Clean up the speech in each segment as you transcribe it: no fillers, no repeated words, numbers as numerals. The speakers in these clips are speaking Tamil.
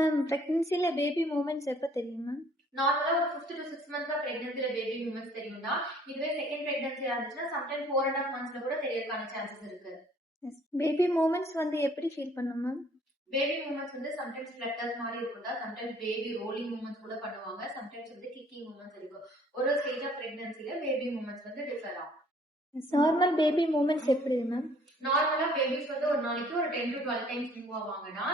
மேம் பிரெக்னன்சில பேபி மூமெண்ட்ஸ் எப்ப தெரியும் மேம்? நார்மலா ஒரு 5 to 6 months தான் பிரெக்னன்சில பேபி மூமெண்ட்ஸ் தெரியும்னா, இதுவே செகண்ட் பிரெக்னன்சியா இருந்துச்சுன்னா சம்டைம்ஸ் 4.5 monthsல கூட தெரியறதுக்கான சான்சஸ் இருக்கு. பேபி மூமெண்ட்ஸ் எப்படி ஃபீல் பண்ணும் ma'am? Baby moments sometimes Flutter மாதிரி இருக்கும்டா, சம்டைம்ஸ் பேபி ரோலிங் மூமெண்ட்ஸ் கூட பண்ணுவாங்க, சம்டைம்ஸ் கிக்கிங் மூமெண்ட்ஸ் இருக்கும். ஒரு ஸ்டேஜ் ஆஃப் பிரெக்னன்சில பேபி மூமெண்ட்ஸ் டிஃபர் ஆகும். நார்மல் பேபி மூமெண்ட்ஸ் எப்படி மேம்? நார்மலா பேபிஸ் ஒரு நாளைக்கு ஒரு 10 to 12 டைம்ஸ் மூவ் ஆவாங்கன்னா,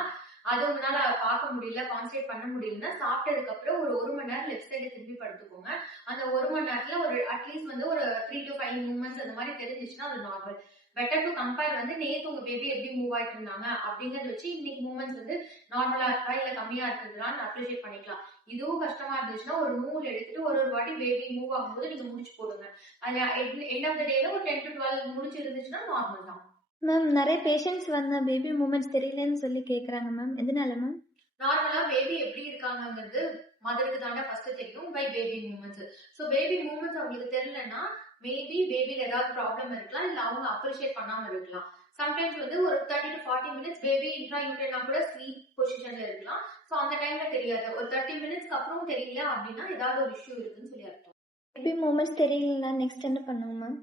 அது உங்களால பார்க்க முடியல, கான்சென்ட்ரேட் பண்ண முடியலன்னா சாப்பிட்டதுக்கு அப்புறம் ஒரு 1 மணி நேரம் லெஃப்ட் சைடு திரும்பி படுத்துக்கோங்க. அந்த 1 மணி நேரத்துல ஒரு அட்லீஸ்ட் ஒரு 3 to 5 மூவ்மெண்ட்ஸ் அந்த மாதிரி தெரிஞ்சிச்சுன்னா அது நார்மல். பெட்டர் டு கம்பேர் நேத்து உங்க பேபி எப்படி மூவ் ஆயிட்டு இருந்தாங்க அப்படிங்கறத வச்சு இன்னைக்கு மூவ்மெண்ட்ஸ் நார்மலா இருக்கா இல்ல கம்மியா இருக்குதுன்னு அப்ரிஷியேட் பண்ணிக்கலாம். இதுவும் கஷ்டமா இருந்துச்சுன்னா ஒரு நூல் எடுத்துட்டு ஒரு வாட்டி பேபி மூவ் ஆகும்போது நீங்க முடிச்சு போடுங்க. அது எண்ட் ஆஃப் த டேல ஒரு 10 to 12 முடிச்சு இருந்துச்சுன்னா நார்மல் தான். மேம் நிறைய பேஷண்ட்ஸ் பேபி மூமெண்ட்ஸ் தெரியலன்னு சொல்லி கேக்குறாங்க மேம். எதனால மேம்? நார்மலா பேபி எப்படி இருக்காங்கிறது மதருக்கு தானே ஃபர்ஸ்ட் தெரியும் by baby moments. So baby moments அவங்களுக்கு தெரியலன்னா மேபி பேபில ஏதாவது ப்ராப்ளம் இருக்கலாம், இல்ல அவங்க அப்ரிஷியேட் பண்ணாம இருக்கலாம். சம்டைம்ஸ் ஒரு 30 to 40 minutes பேபி இன்ட்ராயூட்டர்னா கூட ஸ்லீப் பொசிஷன்ல இருக்கலாம். சோ அந்த டைம்ல தெரியாது. ஒரு 30 minutesக்கு அப்புறம் தெரியல அப்படின்னா ஏதாவது ஒரு இஷ்யூ இருக்குன்னு சொல்லி அர்த்தம். பேபி மூமெண்ட்ஸ் தெரியலன்னா நெக்ஸ்ட் என்ன பண்ணுவோம் மேம்?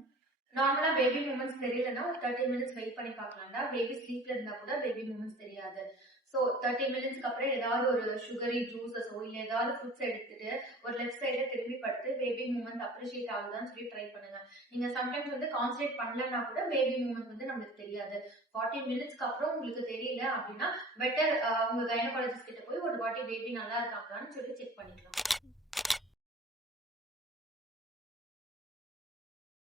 நார்மலா பேபி மூமெண்ட்ஸ் தெரியலன்னா ஒரு 30 minutes வெயிட் பண்ணி பார்க்கலாம்டா. பேபி ஸ்லீப்ல இருந்தா கூட பேபி மூமெண்ட்ஸ் தெரியாது. சோ 30 minutesக்கு அப்புறம் ஏதாவது ஒரு சுகரி ஜூஸஸோ இல்ல ஏதாவது ஃப்ரூட்ஸ் எடுத்துட்டு ஒரு லெஃப்ட் சைடுல திரும்பி படுத்து பேபி மூமெண்ட் அப்ரிஷியேட் ஆகுதான்னு சொல்லி ட்ரை பண்ணுங்க. நீங்க சம்டைம்ஸ் கான்சென்ட்ரேட் பண்ணலன்னா கூட பேபி மூமெண்ட் நமக்கு தெரியாது. 40 minutesக்கு அப்புறம் உங்களுக்கு தெரியல அப்படின்னா பெட்டர் உங்க கைனகாலஜிஸ்ட் கிட்ட போய் ஒரு வாட்டி பேபி நல்லா இருக்காங்களான்னு சொல்லி செக் பண்ணிக்கலாம்.